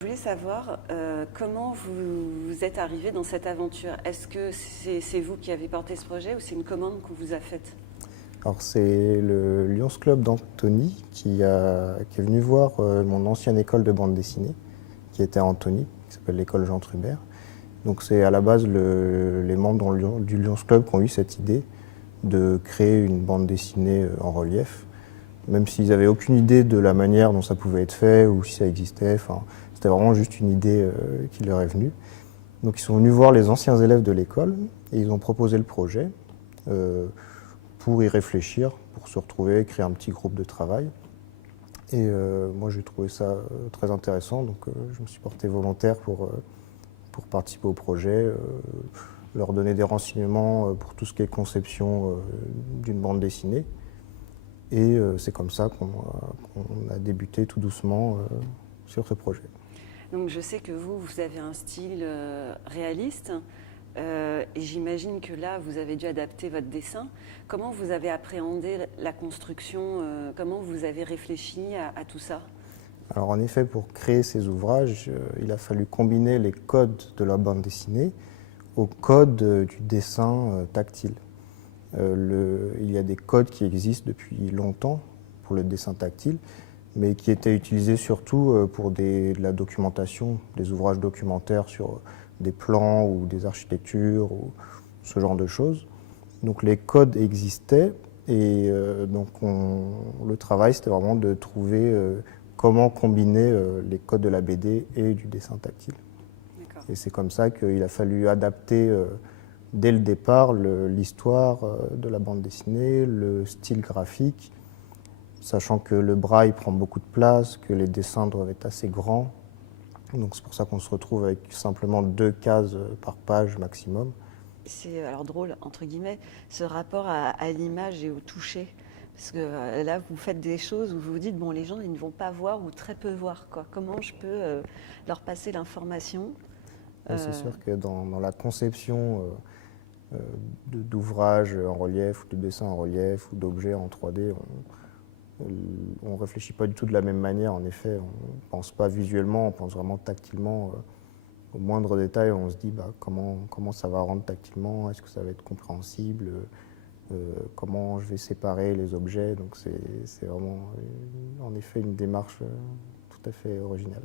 Je voulais savoir comment vous êtes arrivé dans cette aventure. Est-ce que c'est vous qui avez porté ce projet ou c'est une commande qu'on vous a faite? Alors c'est le Lions Club d'Antony qui est venu voir mon ancienne école de bande dessinée, qui était à Antony, qui s'appelle l'école Jean Trubert. Donc c'est à la base les membres du Lions Club qui ont eu cette idée de créer une bande dessinée en relief, même s'ils n'avaient aucune idée de la manière dont ça pouvait être fait ou si ça existait. Enfin, c'était vraiment juste une idée qui leur est venue. Donc ils sont venus voir les anciens élèves de l'école et ils ont proposé le projet pour y réfléchir, pour se retrouver, créer un petit groupe de travail. Et moi j'ai trouvé ça très intéressant, donc je me suis porté volontaire pour participer au projet, leur donner des renseignements pour tout ce qui est conception d'une bande dessinée. Et c'est comme ça qu'on a débuté tout doucement sur ce projet. Donc je sais que vous avez un style réaliste et j'imagine que là, vous avez dû adapter votre dessin. Comment vous avez appréhendé la construction? Comment vous avez réfléchi à tout ça? Alors en effet, pour créer ces ouvrages, il a fallu combiner les codes de la bande dessinée aux codes du dessin tactile. Il y a des codes qui existent depuis longtemps pour le dessin tactile, mais qui étaient utilisés surtout pour de la documentation, des ouvrages documentaires sur des plans ou des architectures ou ce genre de choses. Donc les codes existaient et le travail c'était vraiment de trouver comment combiner les codes de la BD et du dessin tactile. Et c'est comme ça qu'il a fallu adapter dès le départ l'histoire de la bande dessinée, le style graphique, sachant que le braille prend beaucoup de place, que les dessins doivent être assez grands. Donc c'est pour ça qu'on se retrouve avec simplement 2 cases par page maximum. C'est alors drôle, entre guillemets, ce rapport à l'image et au toucher. Parce que là, vous faites des choses où vous vous dites, bon, les gens, ils ne vont pas voir ou très peu voir, quoi. Comment je peux leur passer l'information? C'est sûr que dans la conception d'ouvrages en relief, ou de dessins en relief, ou d'objets en 3D, on ne réfléchit pas du tout de la même manière. En effet, on ne pense pas visuellement, on pense vraiment tactilement. Au moindre détail, on se dit comment ça va rendre tactilement, est-ce que ça va être compréhensible, comment je vais séparer les objets. Donc c'est vraiment en effet une démarche tout à fait originale.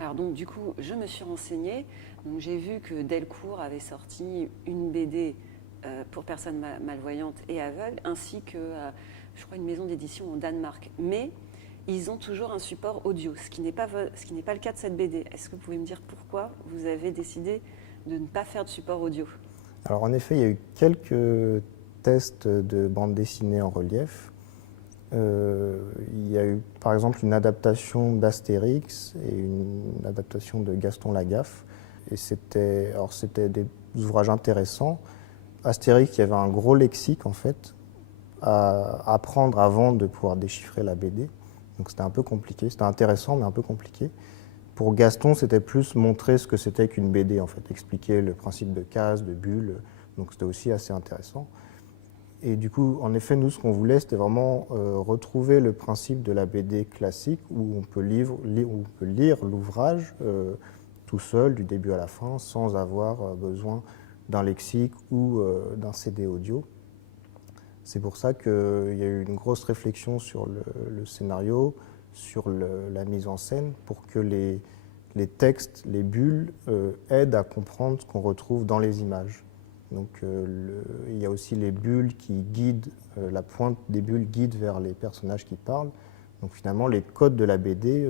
Alors donc du coup, je me suis renseignée. Donc j'ai vu que Delcourt avait sorti une BD pour personnes malvoyantes et aveugles, ainsi que, je crois, une maison d'édition au Danemark. Mais ils ont toujours un support audio, ce qui n'est pas le cas de cette BD. Est-ce que vous pouvez me dire pourquoi vous avez décidé de ne pas faire de support audio? Alors en effet, il y a eu quelques tests de bande dessinée en relief. Il y a eu par exemple une adaptation d'Astérix et une adaptation de Gaston Lagaffe. Et c'était des ouvrages intéressants. Astérix, il y avait un gros lexique en fait à apprendre avant de pouvoir déchiffrer la BD. Donc c'était un peu compliqué, c'était intéressant mais un peu compliqué. Pour Gaston, c'était plus montrer ce que c'était qu'une BD, en fait, expliquer le principe de cases, de bulles, donc c'était aussi assez intéressant. Et du coup, en effet, nous, ce qu'on voulait, c'était vraiment retrouver le principe de la BD classique, où on peut lire l'ouvrage tout seul, du début à la fin, sans avoir besoin d'un lexique ou d'un CD audio. C'est pour ça qu'il y a eu une grosse réflexion sur le scénario, sur la mise en scène, pour que les textes, les bulles, aident à comprendre ce qu'on retrouve dans les images. Donc il y a aussi les bulles qui guident, la pointe des bulles guide vers les personnages qui parlent. Donc finalement, les codes de la BD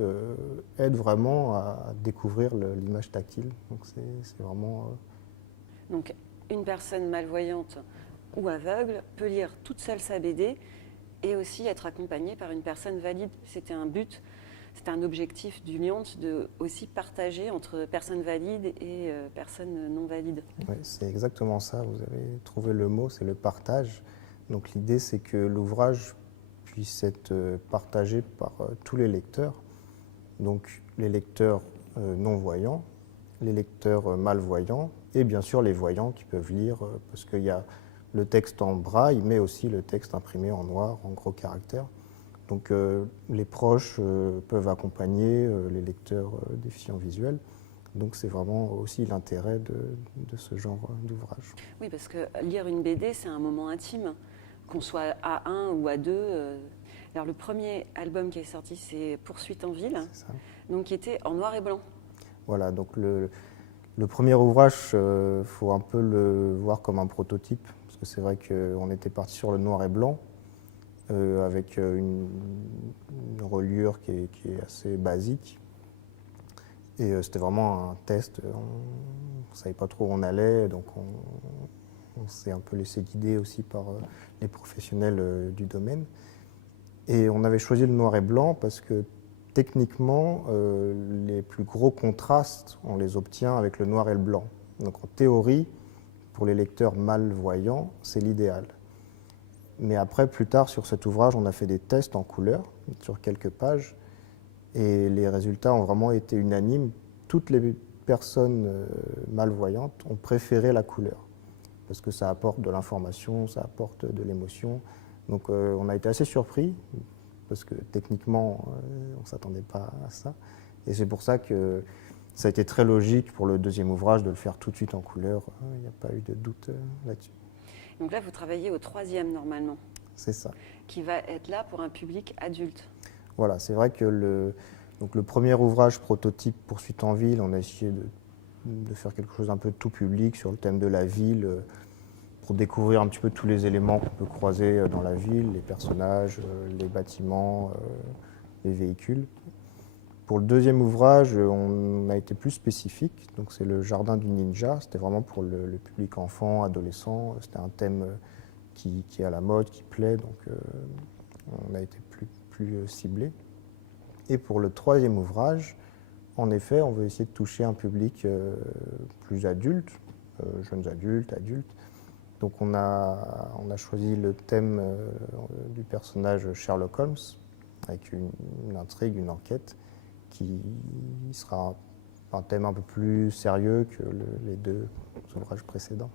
aident vraiment à découvrir l'image tactile. Donc c'est vraiment... Donc une personne malvoyante ou aveugle peut lire toute seule sa BD et aussi être accompagnée par une personne valide. C'était un but, c'était un objectif du Lions de aussi partager entre personnes valides et personnes non valides. Oui, c'est exactement ça, vous avez trouvé le mot, c'est le partage. Donc l'idée c'est que l'ouvrage puisse être partagé par tous les lecteurs, donc les lecteurs non-voyants, les lecteurs malvoyants et bien sûr les voyants qui peuvent lire parce qu'il y a le texte en braille mais aussi le texte imprimé en noir, en gros caractères. Donc les proches peuvent accompagner les lecteurs déficients visuels. Donc c'est vraiment aussi l'intérêt de ce genre d'ouvrage. Oui, parce que lire une BD, c'est un moment intime, qu'on soit à 1 ou à 2. Alors le premier album qui est sorti, c'est Poursuite en ville, C'est ça. donc qui était en noir et blanc. Voilà, donc le premier ouvrage, faut un peu le voir comme un prototype, parce que c'est vrai qu'on était parti sur le noir et blanc, avec une reliure qui est assez basique. Et c'était vraiment un test, on ne savait pas trop où on allait, donc on s'est un peu laissé guider aussi par les professionnels du domaine. Et on avait choisi le noir et blanc parce que techniquement, les plus gros contrastes, on les obtient avec le noir et le blanc. Donc en théorie, pour les lecteurs malvoyants, c'est l'idéal. Mais après, plus tard, sur cet ouvrage, on a fait des tests en couleur, sur quelques pages, et les résultats ont vraiment été unanimes. Toutes les personnes malvoyantes ont préféré la couleur, parce que ça apporte de l'information, ça apporte de l'émotion. Donc on a été assez surpris, parce que techniquement, on ne s'attendait pas à ça. Et c'est pour ça que ça a été très logique pour le deuxième ouvrage de le faire tout de suite en couleur. Il n'y a pas eu de doute là-dessus. Donc là, vous travaillez au 3e normalement, C'est ça. qui va être là pour un public adulte. Voilà, c'est vrai que le premier ouvrage prototype Poursuite en ville, on a essayé de faire quelque chose un peu tout public sur le thème de la ville, pour découvrir un petit peu tous les éléments qu'on peut croiser dans la ville, les personnages, les bâtiments, les véhicules. Pour le deuxième ouvrage, on a été plus spécifique, donc c'est le Jardin du Ninja, c'était vraiment pour le public enfant, adolescent, c'était un thème qui est à la mode, qui plaît, donc on a été plus ciblé. Et pour le troisième ouvrage, en effet, on veut essayer de toucher un public plus adulte, jeunes adultes, adultes. Donc on a choisi le thème du personnage Sherlock Holmes, avec une intrigue, une enquête, qui sera un thème un peu plus sérieux que les deux ouvrages précédents.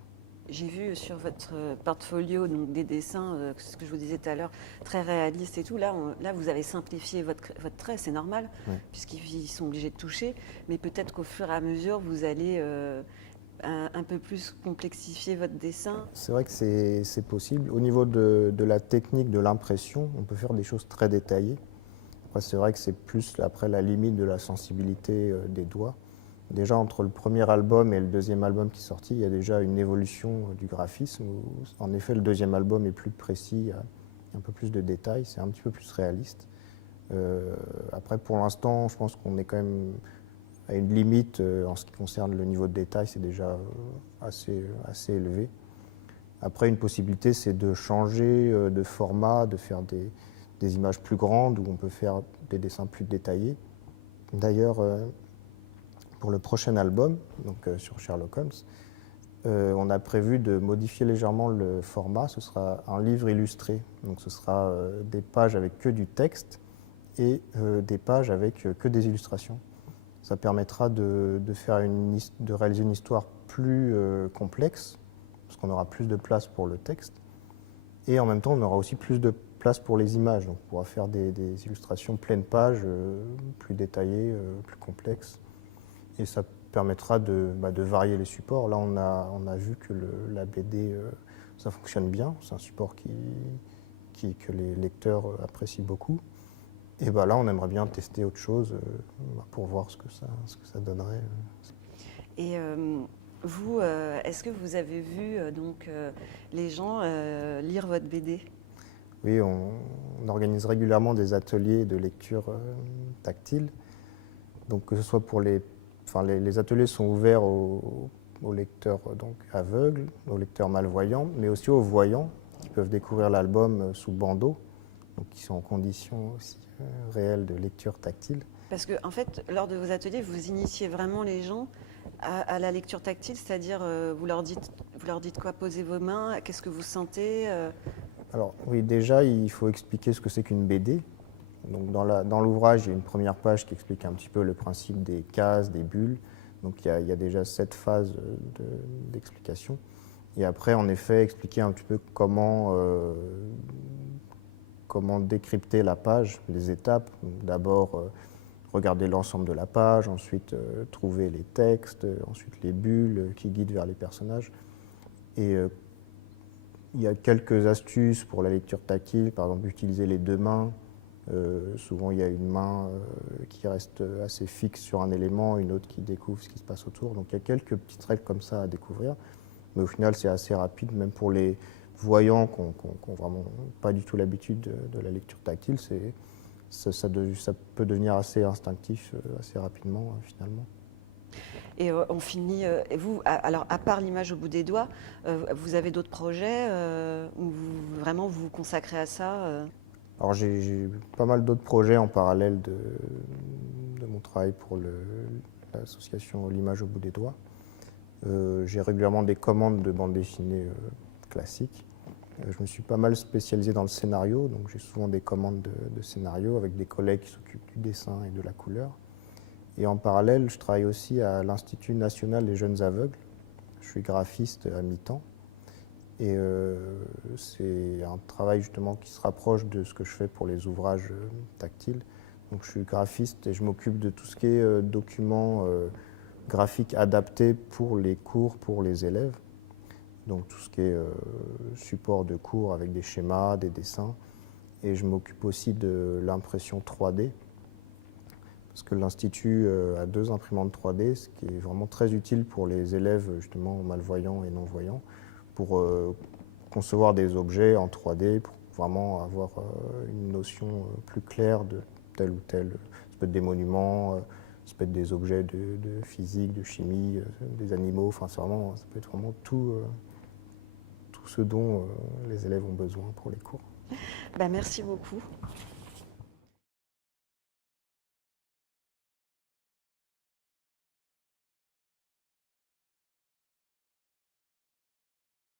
J'ai vu sur votre portfolio donc, des dessins, ce que je vous disais tout à l'heure, très réalistes et tout. Là, vous avez simplifié votre trait, c'est normal, Oui. puisqu'ils sont obligés de toucher. Mais peut-être qu'au fur et à mesure, vous allez un peu plus complexifier votre dessin. C'est vrai que c'est possible. Au niveau de la technique de l'impression, on peut faire des choses très détaillées. Après, c'est vrai que c'est plus après la limite de la sensibilité des doigts. Déjà, entre le premier album et le deuxième album qui est sorti, il y a déjà une évolution du graphisme. En effet, le deuxième album est plus précis, il y a un peu plus de détails, c'est un petit peu plus réaliste. Après, pour l'instant, je pense qu'on est quand même à une limite en ce qui concerne le niveau de détail, c'est déjà assez élevé. Après, une possibilité, c'est de changer de format, de faire des images plus grandes où on peut faire des dessins plus détaillés. D'ailleurs, pour le prochain album, donc sur Sherlock Holmes, on a prévu de modifier légèrement le format. Ce sera un livre illustré. Donc ce sera des pages avec que du texte et des pages avec que des illustrations. Ça permettra de réaliser une histoire plus complexe, parce qu'on aura plus de place pour le texte. Et en même temps, on aura aussi plus de place pour les images. Donc on pourra faire des illustrations pleine page, plus détaillées, plus complexes. Et ça permettra de varier les supports. Là, on a vu que la BD, ça fonctionne bien. C'est un support que les lecteurs apprécient beaucoup. Et là, on aimerait bien tester autre chose pour voir ce que ça donnerait. Et vous, est-ce que vous avez vu les gens lire votre BD ? Oui, on organise régulièrement des ateliers de lecture tactile. Donc que ce soit pour les ateliers sont ouverts aux lecteurs donc, aveugles, aux lecteurs malvoyants, mais aussi aux voyants qui peuvent découvrir l'album sous bandeau, donc qui sont en conditions aussi réelles de lecture tactile. Parce que, en fait, lors de vos ateliers, vous initiez vraiment les gens à la lecture tactile, c'est-à-dire vous leur dites quoi, posez vos mains, qu'est-ce que vous sentez Alors oui, déjà, il faut expliquer ce que c'est qu'une BD. Donc, dans l'ouvrage, il y a une première page qui explique un petit peu le principe des cases, des bulles. Donc il y a déjà 7 phases d'explication. Et après, en effet, expliquer un petit peu comment comment décrypter la page, les étapes. D'abord, regarder l'ensemble de la page, ensuite trouver les textes, ensuite les bulles qui guident vers les personnages. Et il y a quelques astuces pour la lecture tactile, par exemple utiliser les deux mains. Souvent il y a une main qui reste assez fixe sur un élément, une autre qui découvre ce qui se passe autour. Donc il y a quelques petites règles comme ça à découvrir. Mais au final c'est assez rapide, même pour les voyants qui n'ont vraiment pas du tout l'habitude de la lecture tactile. Ça peut devenir assez instinctif assez rapidement finalement. Et on finit, et vous, alors à part l'image au bout des doigts, vous avez d'autres projets où vraiment vous vous consacrez à ça Alors j'ai pas mal d'autres projets en parallèle de mon travail pour l'association L'image au bout des doigts. J'ai régulièrement des commandes de bande dessinée classiques. Je me suis pas mal spécialisé dans le scénario, donc j'ai souvent des commandes de scénario avec des collègues qui s'occupent du dessin et de la couleur. Et en parallèle, je travaille aussi à l'Institut national des jeunes aveugles. Je suis graphiste à mi-temps. Et c'est un travail justement qui se rapproche de ce que je fais pour les ouvrages tactiles. Donc je suis graphiste et je m'occupe de tout ce qui est documents graphiques adaptés pour les cours, pour les élèves. Donc tout ce qui est support de cours avec des schémas, des dessins. Et je m'occupe aussi de l'impression 3D. Parce que l'Institut a 2 imprimantes 3D, ce qui est vraiment très utile pour les élèves justement malvoyants et non-voyants, pour concevoir des objets en 3D, pour vraiment avoir une notion plus claire de tel ou tel. Ça peut être des monuments, ça peut être des objets de physique, de chimie, des animaux, enfin ça peut être vraiment tout ce dont les élèves ont besoin pour les cours. Ben, merci beaucoup.